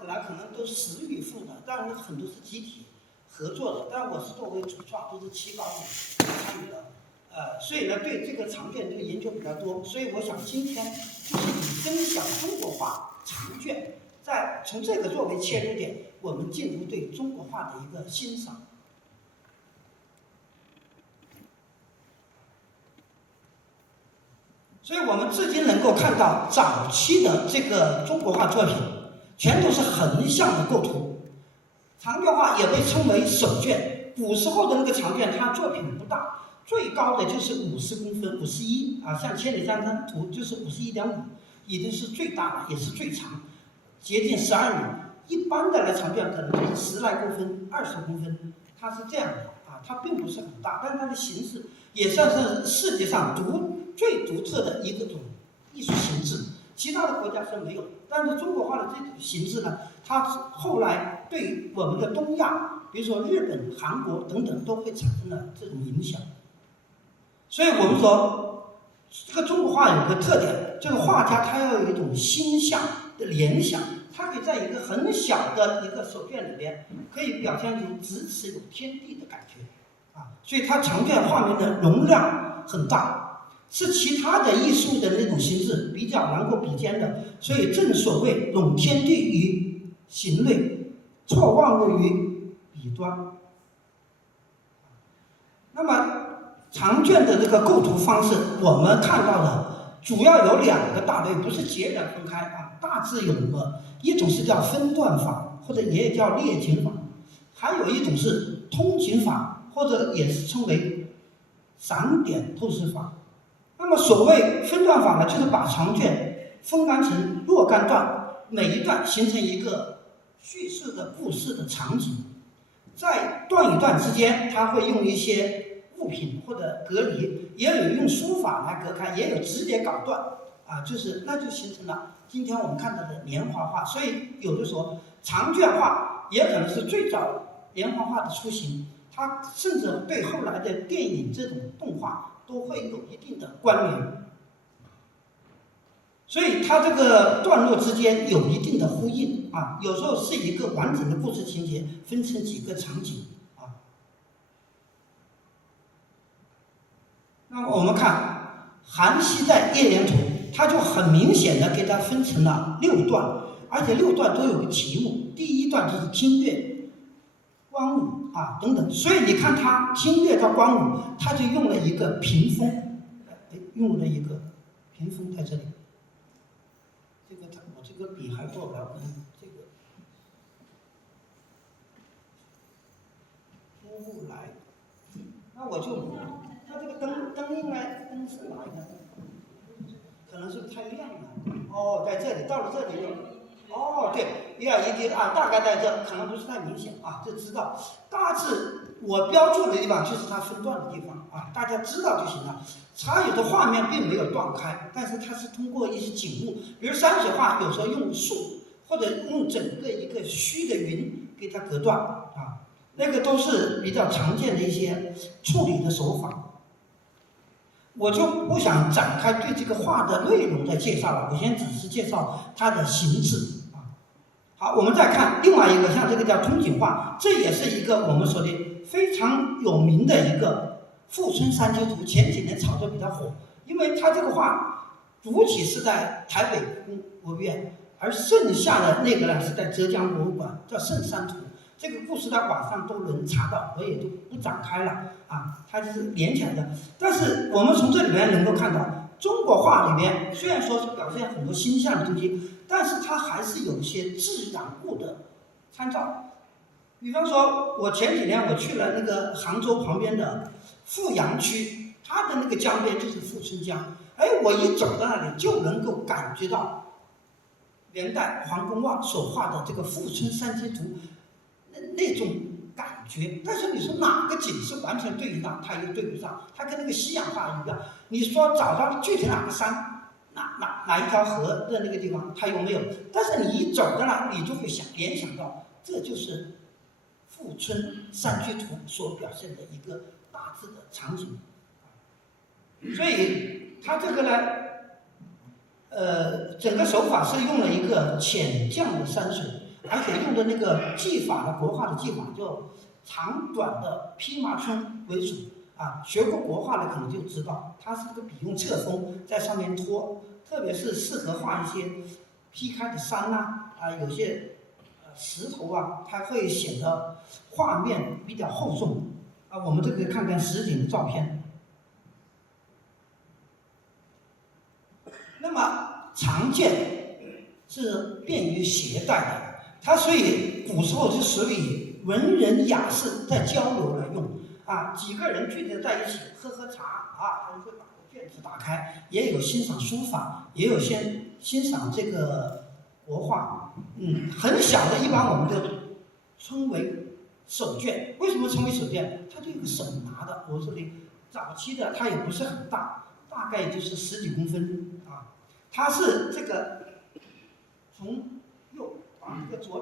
起来可能都实与负的，但是很多是集体合作的。但我是作为主创，都是7高参与的。所以呢，对这个长卷这个研究比较多，所以我想今天就是以分享中国画长卷，从这个作为切入点，我们进入对中国画的一个欣赏。所以我们至今能够看到早期的这个中国画作品，全都是横向的构图。长卷画也被称为手卷，古时候的那个长卷，它作品不大，最高的就是50公分，51啊，像《千里江山图》就是51.5，已经是最大了，也是最长，接近12米。一般的长卷可能就是10来公分、20公分，它是这样的啊，它并不是很大，但是它的形式也算是世界上最独特的一种艺术形式，其他的国家是没有。但是中国画的这种形式呢，它后来对我们的东亚，比如说日本、韩国等等，都会产生了这种影响。所以我们说，这个中国画有个特点，这个画家他要有一种心象的联想，他可以在一个很小的一个手卷里边，可以表现出咫尺有天地的感觉啊。所以它长卷画面的容量很大，是其他的艺术的那种形式比较能够比肩的。所以正所谓拢天地于形内，错万物于笔端。那么长卷的这个构图方式，我们看到的主要有2个大类，不是截然分开啊，大致有一种是叫分段法，或者也叫列景法，还有一种是通景法，或者也是称为散点透视法。那么所谓分段法呢，就是把长卷分干成若干段，每一段形成一个叙事的故事的场景，在段与段之间，它会用一些物品或者隔离，也有用书法来隔开，也有直接搞断啊，那就形成了今天我们看到的连环画。所以有的说长卷画也可能是最早连环画的雏形，它甚至对后来的电影这种动画都会有一定的关联，所以它这个段落之间有一定的呼应啊，有时候是一个完整的故事情节分成几个场景啊。那么我们看韩熙载夜联图，它就很明显的给它分成了6段，而且6段都有个题目，第1段就是听乐、观舞啊等等。所以你看它听乐到观舞，它就用了一个屏风，在这里。我这个笔还做不了，这个乌木来，那我就它这个灯应该是哪一个？可能是太亮了。哦，在这里，到了这里就，哦，对，1.1D 啊，大概在这，可能不是太明显啊，就知道。大致我标注的地方就是它分段的地方啊，大家知道就行了。它有的画面并没有断开，但是它是通过一些景物，比如山水画有时候用树或者用整个一个虚的云给它隔断啊，那个都是比较常见的一些处理的手法。我就不想展开对这个画的内容的介绍了，我先只是介绍它的形制啊。好，我们再看另外一个，像这个叫通景画，这也是一个我们说的非常有名的一个富春山居图，前几年炒作比较火，因为它这个画主体是在台北国务院，而剩下的那个呢是在浙江博物馆，叫圣山图。这个故事在网上都能查到，我也就不展开了啊，它就是连起来的。但是我们从这里面能够看到，中国画里面虽然说是表现很多形象的东西，但是它还是有一些自然物的参照。比方说，我前几年我去了那个杭州旁边的富阳区，它的那个江边就是富春江，我一走到那里就能够感觉到元代黄公望所画的这个富春山居图那种感觉。但是你说哪个景是完全对应上，它又对不上，它跟那个西洋画一样。你说找到具体哪个山，哪一条河的那个地方，它又没有。但是你一走到那，你就会联想到，这就是富春山居图所表现的一个大致的场景。所以它这个呢，整个手法是用了一个浅绛的山水，而且用的那个技法的国画的技法就长短的披麻皴为主啊。学过国画的可能就知道，它是个笔用侧锋在上面拖，特别是适合画一些劈开的山呐有些石头啊，它会显得画面比较厚重啊。我们这个看看实景的照片。那么长剑是便于携带的，它所以古时候是属于文人雅士在交流来用啊。几个人聚集在一起喝茶啊，他们会把卷子打开，也有欣赏书法，也有欣赏这个国画。很小的，一般我们就称为手卷。为什么称为手卷？它就有个手拿的。我这里早期的它也不是很大，大概就是10几公分啊。它是这个从右把这个左